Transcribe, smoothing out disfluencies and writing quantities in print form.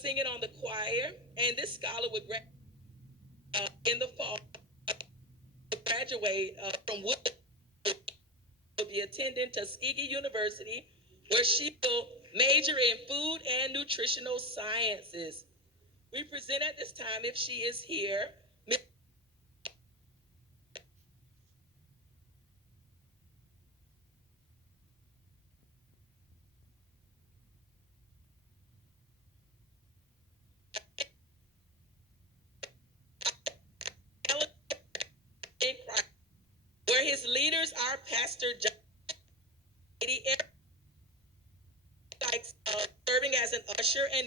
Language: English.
singing on the choir, and this scholar would in the fall graduate from Wood, will be attending Tuskegee University, where she will major in food and nutritional sciences. We present at this time, if she is here, Ms. Ellen Christ, where his leaders are Pastor John, Lady Eric, serving as an usher, and